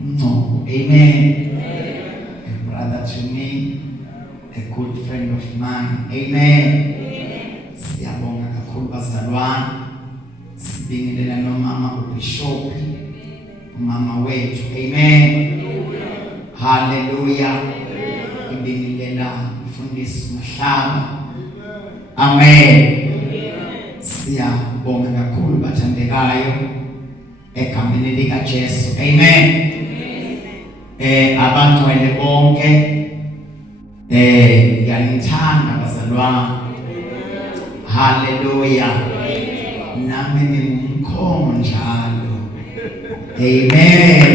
No. Amen. A brother to me, a good friend of mine. Amen. Siyabonga kakhulu bazalwane. Sibingelela nomama uBishop, umama wethu. Amen. Hallelujah. Ibingelela mfundisi Mahlaba. Amen. Siyabonga kakhulu bathandekayo egameni lika Jesu. Amen. Abangcwele bonke ngiyanithanda bazalwane. Hallelujah. Nami ngumkhongo njalo. Amen.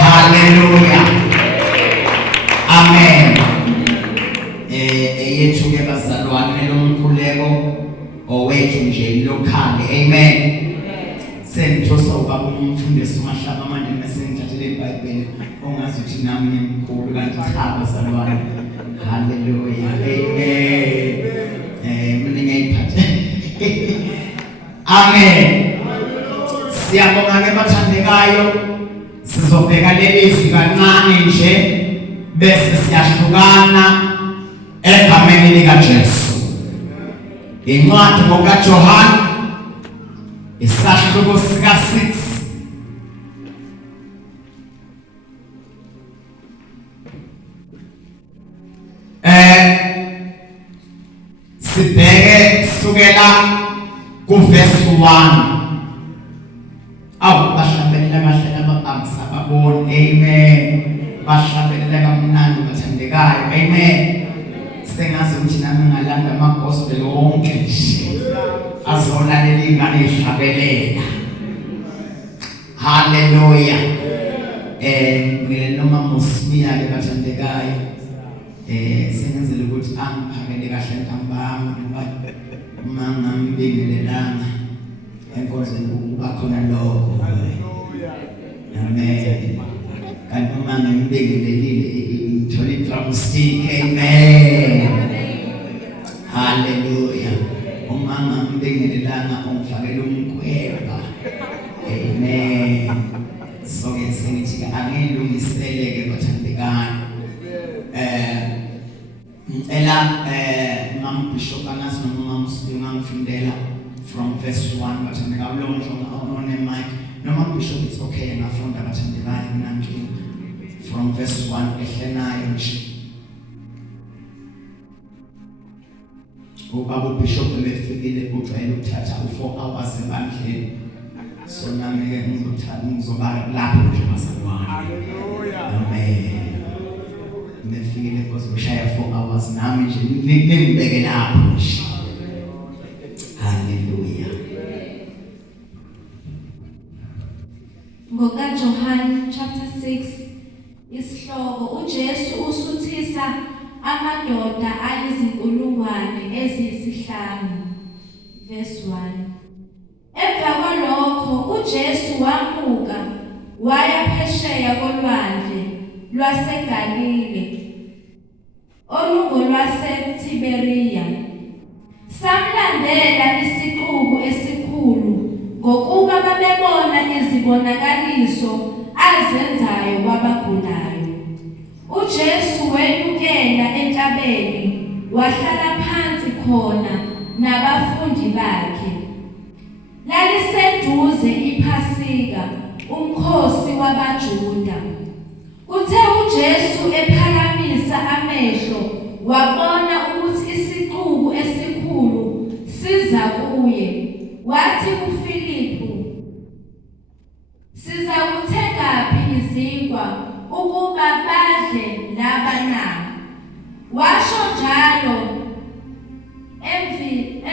Hallelujah. Amen. Yethu ke bazalwane lomkhuleko owethu nje lokhali. Amen. Sengithosa ubaba umfundisi Mahlaba manje mesengithathele iBhayibheli ongazi ukuthi nami ngimkhulu kanti cha bazalwane. Hallelujah. Amen. Mina ngiyiphathe. Amen. Siyabonga ke bathandekayo. Sizobheka lelizwi kancane nje bese siyahlukana egameni lika Jesu. Incwadi kaJohane isahluko sika 6 sibheke sukela kuverse 1. Bahlabelela kahle abasababoni. Amen. Bahlabelela kamnandi bathandekayo. Amen. Sengazi ukuthi nami ngalanda ama-gospel wonke nje azolalela ingane ihlabelela. Hallelujah. Ngile noma Sibiya ke bathandekayo. Sengenzele ukuthi angiphakele kahle ntambama uma ngambingelelanga enkonzweni ukuba khona lokho. Amen. Kanti uma ngimbekelelile ngithola i-drumstick. Amen. Hallelujah. Uma ngimbekelelanga ungifakela umkhweba. Amen. So ke sengithi angilungisele ke bathandekani. Mama Bishop anazi noma Mama Sibiya ngangifundela from verse 1 bathandeka ulonjo on the mic. Noma Bishop it's okay ngafunda bathandekayo namhlanje from verse 1 ehlenayo nje. Ubaba uBishop befikile ujwayele ukuthatha u4 hours ebandleni. So nami ke ngizoba lapho nje bazalwane. Hallelujah. Amen. Befikile kuzoshaya 4 hours nami nje ngibeke lapho nje. Hallelujah. NgokaJohane chapter 6 isihloko uJesu usuthisa amadoda alizinkulungwane eziyisihlanu verse 1. Emva kwalokho uJesu wamuka waya phesheya kolwandle lwaseGalile olungolwaseTiberiya. Samlandela isixuku esikhulu ngokuba babebona izibonakaliso azenzayo kwabagulayo. uJesu wenyukela entabeni wahlala phansi khona nabafundi bakhe. Laliseduze iPhasika, umkhosi wabaJuda. Kuthe uJesu ephakamisa amehlo wabona ukuthi isixuku esikhulu siza kuye. Wathi kuFilipu, "Sizakuthengaphi izinkwa ukuba badle laba na?" Washo njalo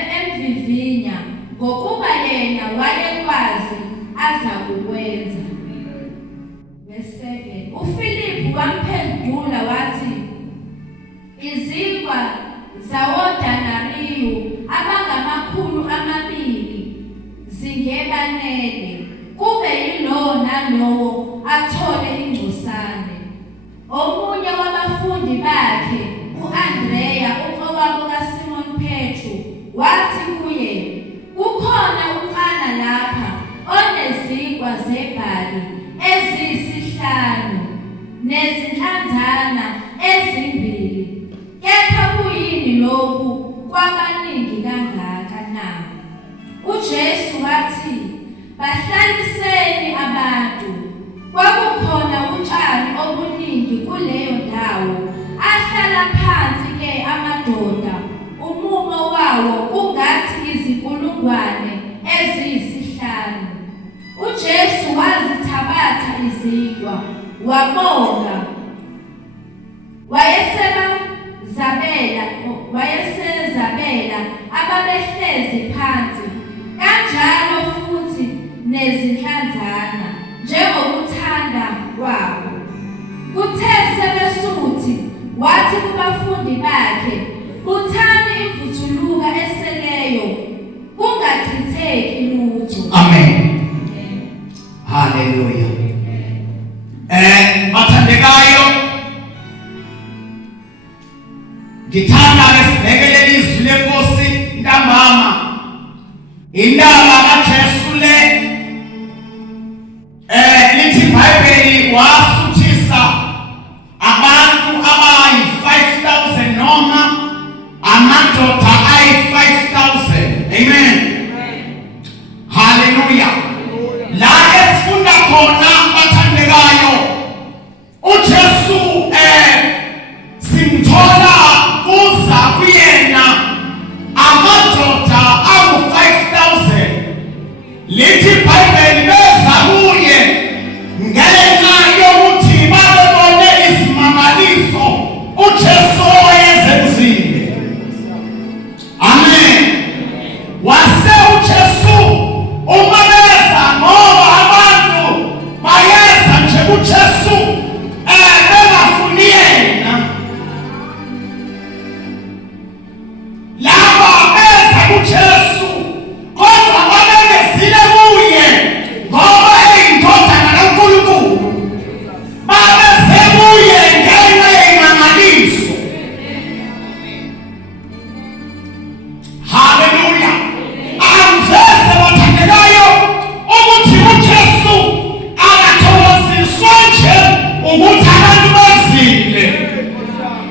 emvivinya ngokuba yena wayekwazi azakukwenza. Verse 7. uFilipu wamphendula wathi, "Izinkwa zawodanariyu abangama200 zingebanele, kube yilo nalowo athole ingcosane." Omunye wabafundi bakhe uAndreya umfowabo kaSimon Petru wathi kuye, "Kukhona umfana lapha onezinkwa zebhali abaningi kangaka na? UJesu wathi, bahlaliseni abantu. Kwakukhona utshani obuningi kuleyo ndawo. Ahlala phansi ke amadoda, umumo wawo kungathi izinkulungwane eziyisihlanu. UJesu wazithabatha izinkwa, wabonga, wayesezabela ababehlezi phansi, kanjalo futhi nezinhlanzana, njengokuthanda kwabo. Kuthe sebesuthi, wathi kubafundi bakhe, buthani imvuthuluka eseleyo, kungachitheki lutho. Amen. Hallelujah. Bathandekayo, ngithanda lesibhekele izwi lenkosi ntambama. Indaba kaJesu le lithi iBhayibheli wasuthisa abantu abayi-5,000 noma amadoda ayi-5,000. Amen. Hallelujah. La esifunda khona bathandekayo, uJesu simthola kuza kuyena amadoda awu-5,000. Lithi iBhayibheli beza kuye ngenxa yokuthi babebone izimangaliso uJesu ayezenzile. Amen. Wase uJesu uma beza ngoba abantu bayeza nje kuJesu bengafuni yena. Laba beza kuJesu kodwa babengezile kuye ngoba eyindodana kaNkulunkulu. Babeze kuye ngenxa yemangaliso. Hallelujah. Angizese bathandekayo ukuthi uJesu akathokoziswa nje ukuthi abantu bezile,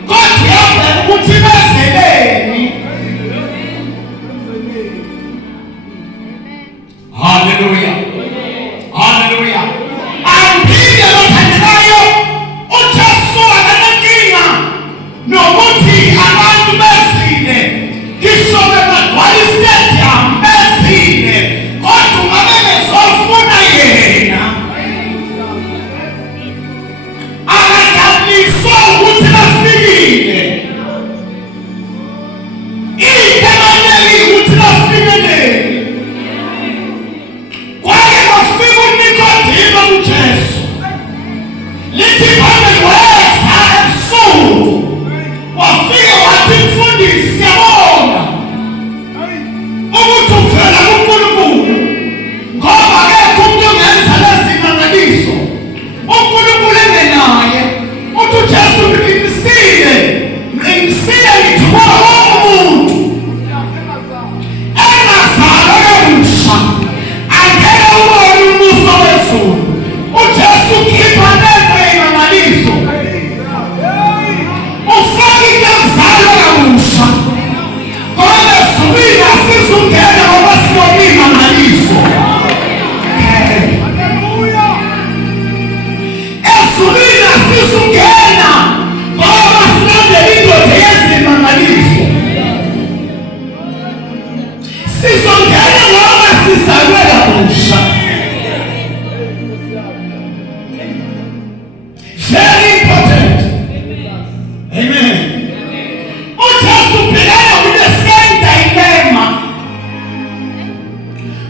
kodwa yabona ukuthi bezeleni. Hallelujah. Hallelujah. Angiphinde bathandekayo, uJesu akanenkinga nokuthi abantu bezile, ngisho bengagcwala istadium bezile, kodwa ngabe bezofuna yena. Akajabulisa ukuthi bafikile. Into ebalulekile ukuthi bafikele. Kwake bafika uNikodimo kuJesu. Lithi iBhayibheli weza ebusuku, wafika wathi, mfundisi, siyabona ukuthi uvela kuNkulunkulu, ngoba akekho umuntu ongenza lezi mangaliso uNkulunkulu engenaye. Uthi uJesu ngimsile ngithuka wonke umuntu engazalwa kabusha angeke ubone umuso wezulu. uJesu ukhipha lento yemangaliso, ufaka into engazalwa kabusha, ngoba ezulwini asizungena ngoba sibone imangaliso. Ezulwini asizungena ngoba silandela indoda eyenza imangaliso. Sizongena ngoba sizalwe kabusha. Very important. Amen. uJesu ubhekana kule same dilemma.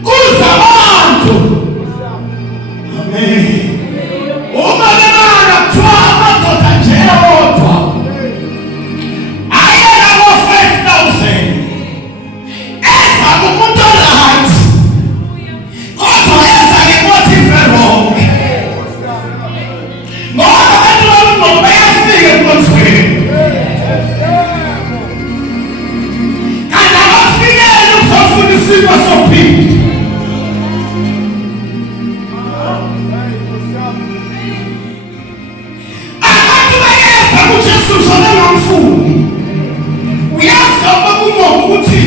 Kuza abantu. Amen. Uma bemana kuthiwa amadoda nje odwa ayela ngo-5,000 eza kumuntu right, kodwa eza ngemotive wrong. Ngoba abantu babona bayafika enkosini, kanti abafikeli ukuzofuna isimo sophila. Abantu bayeza kuJesu njalo ngamfuni. Uyazi ukuthi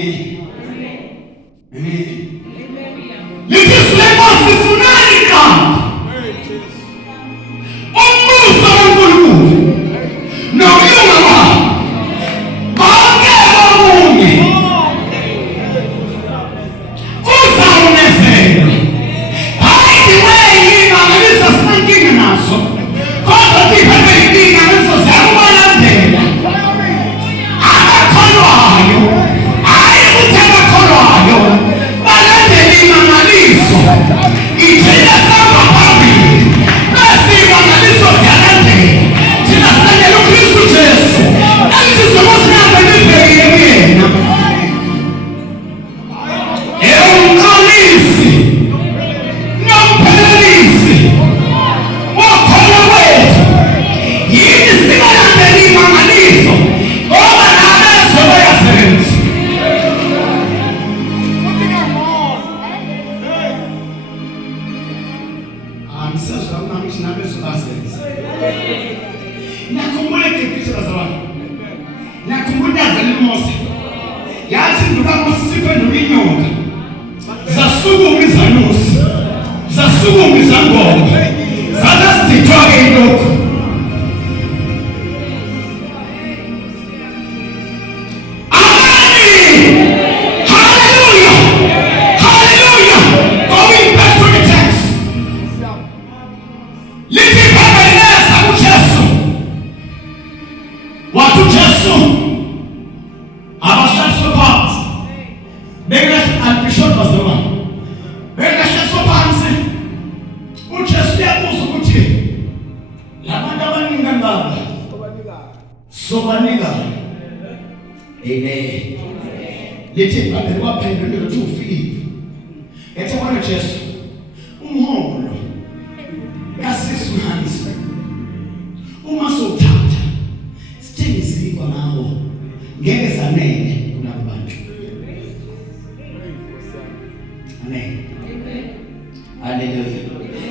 Amen. Amen. Lithi silenkosi sifunani qamba. Umbuso kaNkulunkulu nokulunga kwakhe bonke bomunye uzawunezelwa. Hayi weyi mangaliso sinenkinga naso kodwa tiphethe inkinga lezo ziyakubalandela abakholwayo. Hayi ukuthi abakholwayo balandela imangaliso ithina samba phambili bese imangaliso ziyalandela. Thina silandela uKristu Jesu nathi sizokusihambe nibhekile kuyena. Umqalisi nomphelelisi wokholo wethu yini singalandeli imangaliso ngoba nabezo bayasebenza. Angisezwa mama ukuthi nabezo basebenza. Nakhumbula iGibhithe bazalwane. Nakhumbula uMose. Yathi nduka Mose nominyoka. Zasukuma izanusi. Zasukuma izangoma. Zadasithwa lokho. Amen. Lithi baphela waphendula ukuthi uFilipi ethi wena Jesu umholo kasisi uHansi uma sothatha sithengisiwe nawo ngeke zanele kulabo bantu. Amen. Hallelujah.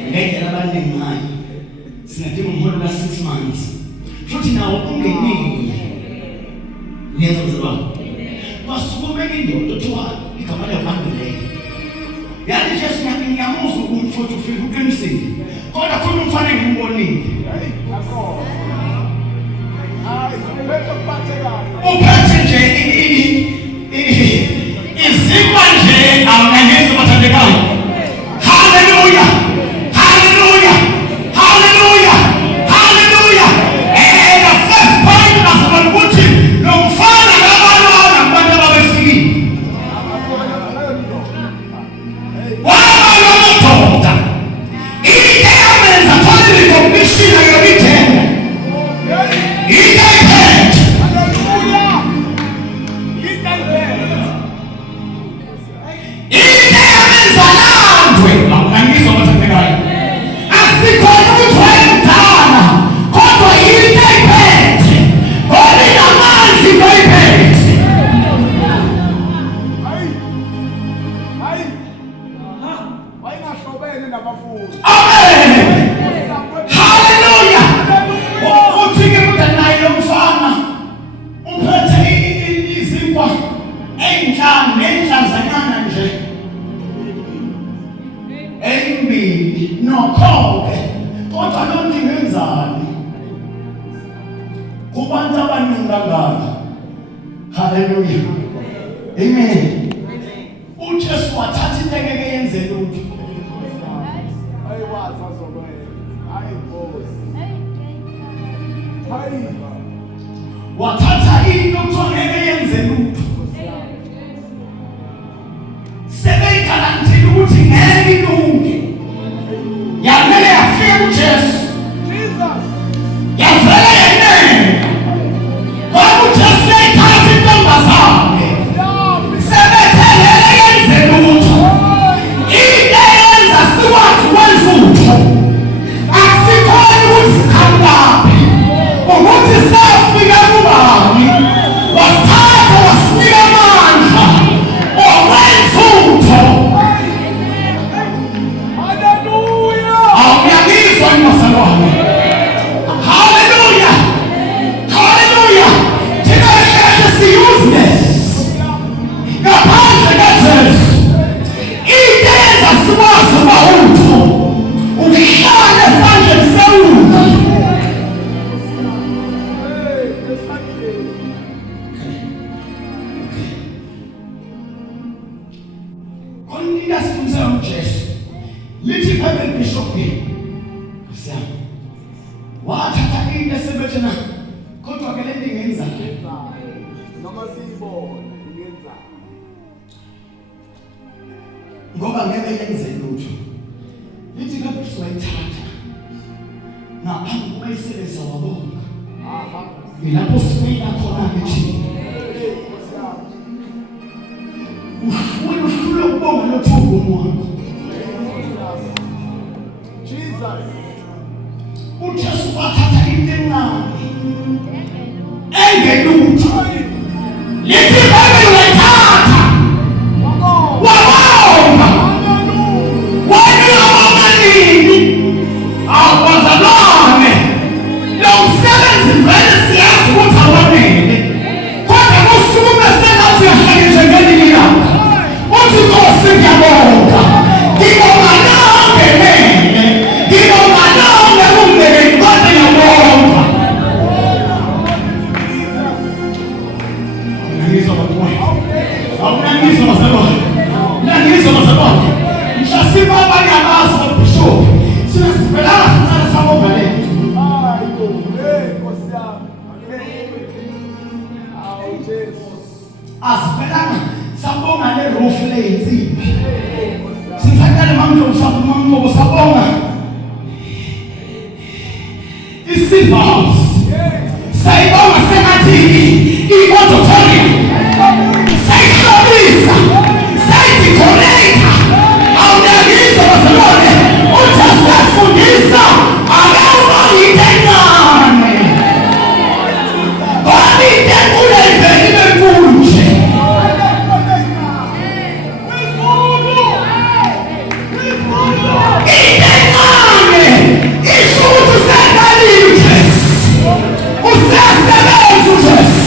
Ngeke abaningi ngayo singadinga umholo ka 6 months futhi nawo ungenile lezo zibona basukume indoda othiwa igama labantu leyo. Yathi Jesu nami ngiyamuzwa ukumfutha ufika uqinisile kodwa khona umfana engimbonile uphethe nje izikwa nje awunangezi bathandekayo. Hallelujah. Hallelujah. Hallelujah. Hallelujah. The first point was ukuthi lo mfana ngabana abantu ababefikile wabalotoda into yamenza thole recognition ayobithenda into iphethe. Into yamenza landwe awunangizwa bathandekayo asikhona ukuthi wayemdala kodwa into iphethe ngoba inamanzi into iphethe. Amen. Hallelujah. Uthi-ke kodwa naye lo mfana uphethe izinkwa ey'nhlanu ney'nhlazanyana nje eyimbili nokhoke kodwa lonke ngenzani kubantu abaningi kangaka. Hallelujah. Amen. uJesu wathatha into engeke yenze lutho. Wathatha into engeke yenze lutho. Sebeyigalantile ukuthi ngeke ilunge. Yamele yafika uJesu. Yavela yenene. Ngoba uJesu eyithatha intombazane. Sebethelele yenze lutho. Into eyenza sikwazi ukwenza utho. Asikhona ukuthi sikhambaphi. Ukuthi safika kubani. Wasithatha Ngoba ngeke yenze lutho. Lithi lapho sizoyithatha. Ngaphambi kokuyisebenza wabonga. Yilapho sifika khona ke thina. Wena ufuna ukubonga lothungo wakho. Jesus. Ujesu wathatha into encane. Engelutho. Lithi babe wayithatha. Wabonga. Wabonga nini? Awazalwane. Lo msebenzi vele siyazi ukuthi awanele. Kodwa kusukume sengathi uyahlala njengelinye ilanga. Uthi Nkosi ngiyabonga. Ngibonga nonke mene. Ngibonga nonke kumndeni kodwa ngiyabonga. Ngizwa bathola. Awunangizwa bazalwane. Ngizwa bazalwane. Ngishasiba abanye abazi bishop. Sinasibelana sincane sabonga lento. Asibelana sabonga le roof leyinsimbi. Sithakale mamlo sabonga. Isilver house. Sayibonga sengathi i-auditorium. Sayihlobisa. Sayidecorate. Awunangizwa bazalwane. Ujesu afundisa akawubongi into encane. Ngoba into enkulu ayiveli ibe nkulu nje. Into encane isho ukuthi useqalile uJesu. Usesebenza uJesu.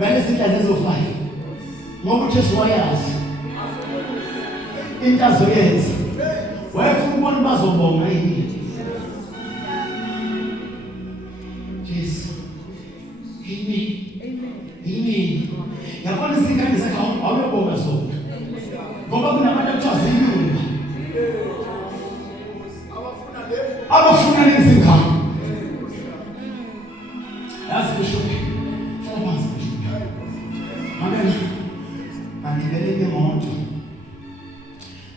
Vele izinhlanzi ezo-5 ngoba uJesu wayazi into azoyenza. Wayefuna ukubona bazobonga yini. Jesu. Yini. Yabona izingane zakhe awuyobonga zona. Ngoba kunabantu akuthiwa ziyilunga. Abafuna lezi ngane. Yazi bishophi. Hlala phansi bishophi. Amen. Angibele ngemoto.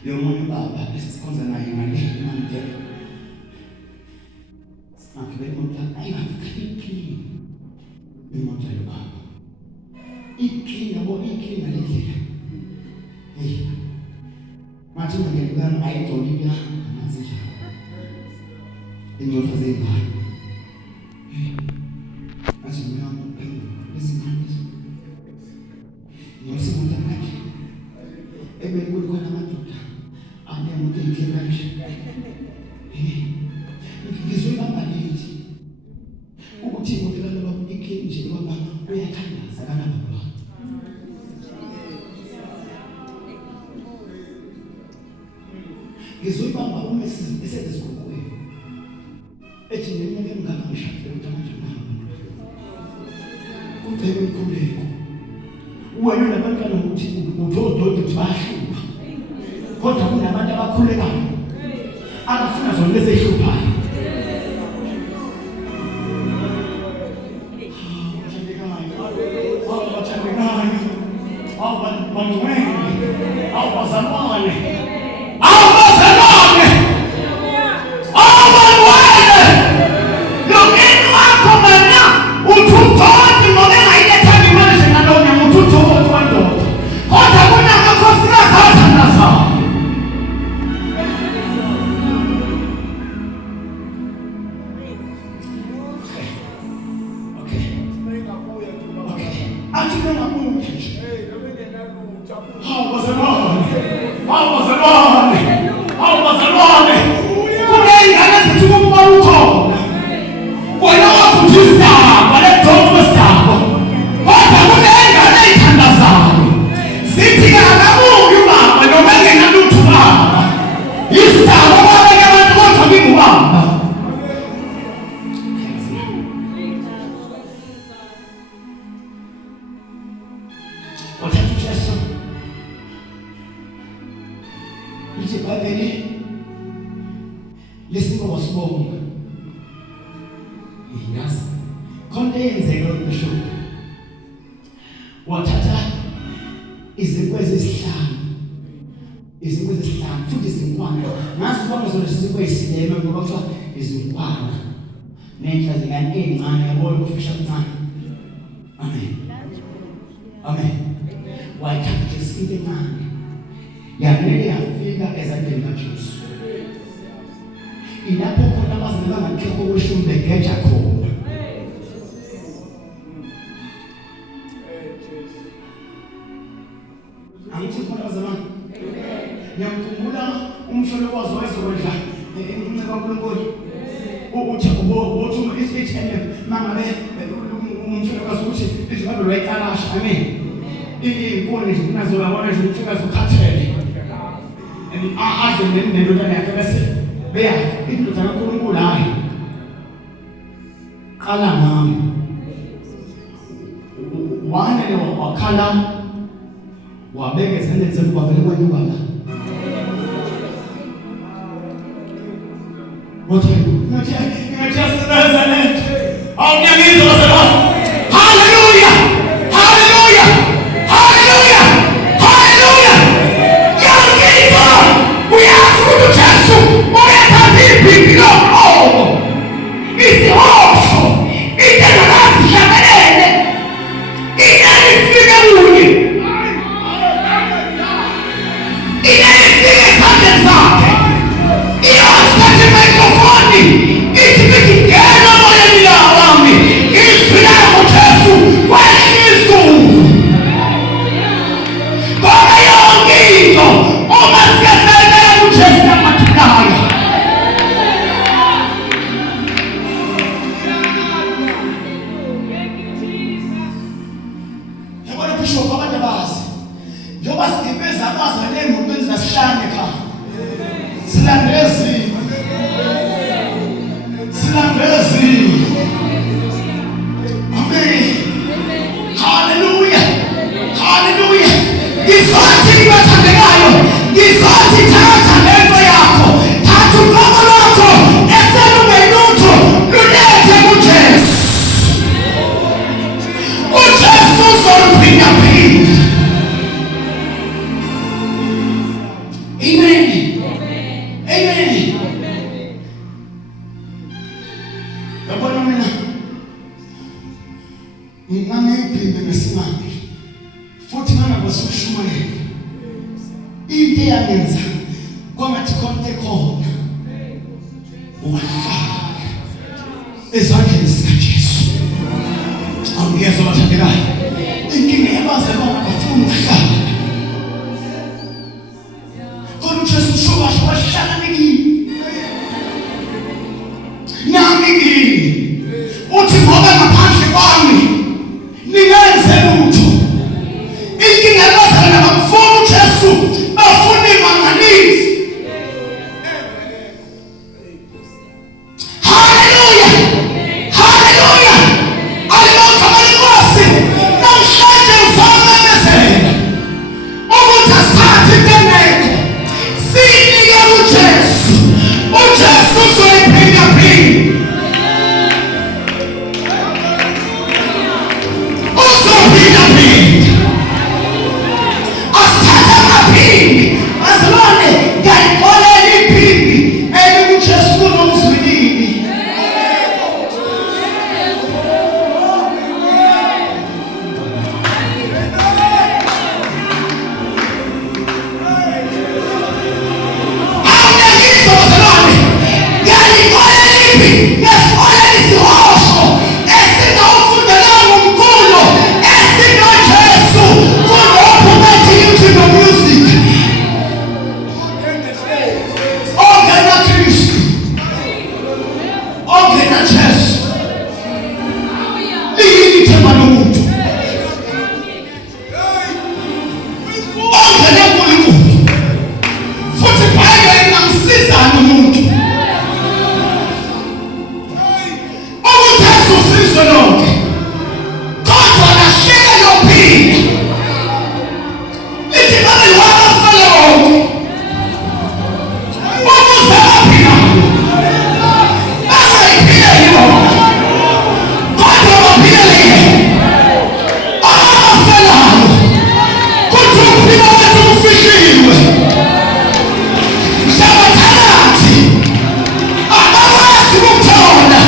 Yomunye ubaba esikhonza naye ngale imande. Angibele imoto ayikho imoto yobaba. Iklina ngale ndlela. Hey. Mathi ngiyakubona ayidolile amazi njalo. Indodana zengane. Athi mina izingane. Ngiyosibuza manje. Ebekule khona amadoda. Anemuntu enhle kanje. Ngizwela ngalithi. Ukuthi imoto kalobaba iklini nje ngoba uyathandaza kana baba. Ngizoyibamba uma esezisikhukhweni. Ethi neminyaka emingaka ngishadile ukuthi manje kucela inkululeko. Wena nabantwana ukuthi udododi ukuthi bayahlupha. Kodwa kunabantu abakhulekayo. Abafuna zona lezi ezihluphayo. It's bishop abantu abazi. Njoba sigibeza abazane emotweni zasihlane ekhaya. Silandezi. Amen. Hallelujah. Hallelujah. Ngizothi ngibathandekayo. Ngizothi thatha lento yakho. Thatha uqobo lwakho eselungelutho lulethe kuJesu. uJesu uzoluphinda phinda. Amen. Amen. Yabona mina ngingangiphinda ngesimanje. Futhi mana basukushumayela. Into eyangenza kwangathi konke khona. Uhlala ezandleni zikaJesu. Angiyezwa bathandekayo. Inkinga yabazalwane bafuna ukuhlala. Kodwa uJesu usho wahlala ngini. Nami ngini. Uthi ngoba ngaphandle kwami ningenze lutho. Inkinga yabazalwane bafuna uJesu, bafuna imangaliso. Hallelujah. Hallelujah. Alibonga Inkosi. Namhlanje uzamemezela ukuthi asithathe inteneko sinike uJesu. uJesu uzoyiphinda phinda. Uzophinda phinda. Asithathe amaphindi. Bazalwane ngiyayixolela iphindi elikuJesu kunomzwilili. Awungizwa bazalwane. Ngiyayixolela iphindi. Ngesixolela isihosho esingawufundelanga umculo esinoJesu kulokhu bethi YouTube music. Ongena Kristu. Ongena Jesu. Liyini ithemba lomuntu. Ongena uNkulunkulu. Futhi phela ingamsizana umuntu. uJesu usizo lonke. Kodwa lahleka lophila. Lithi babe wabafela wonke. Ukuze baphilayo. Bangayiphile yona. Kodwa baphile yena. Abafelayo. Kuthi ukuphila kwethu kufihliwe. Mhlabathanathi. Abakwazi ukuthola.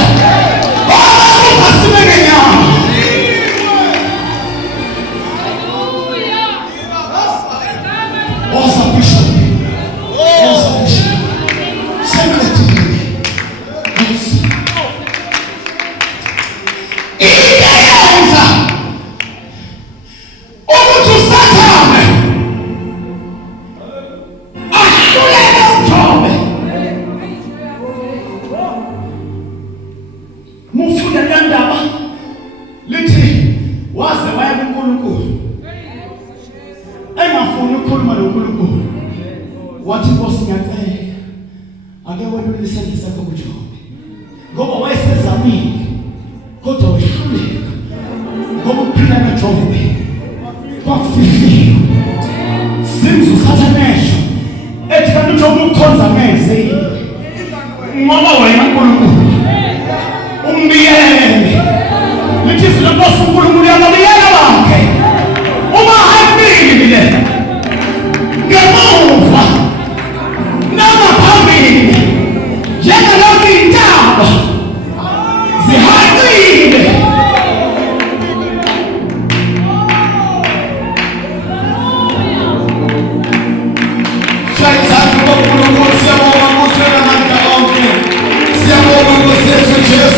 Abakupha sibeke nyama. Oza bishop. Oza bishop. Secretary. Iyenza ukuthi usathane ahluleke uJobe. Mufunda lendaba lithi waze waya kuNkulunkulu. Engafuni ukukhuluma noNkulunkulu. Wathi Nkosi ngiyacela ake welule isandla sakho kuJobe. Ngoba wayesezamile kodwa wehluleka. Ngoba ukuphila kaJobe kwakufihliwe. Simzu sathanesho ethi kanti uJobe ukhonza ngeze. Ngoba wena uNkulunkulu umbiyele. Lithi silonkosi uNkulunkulu yamabiyela bakhe. Uma hambile ngemuva nangaphambili njengalokhu intaba zihambile. Siyabonga uNkulunkulu, siyabonga Nkosi yamandla onke. Siyabonga Nkosi yethu Jesu.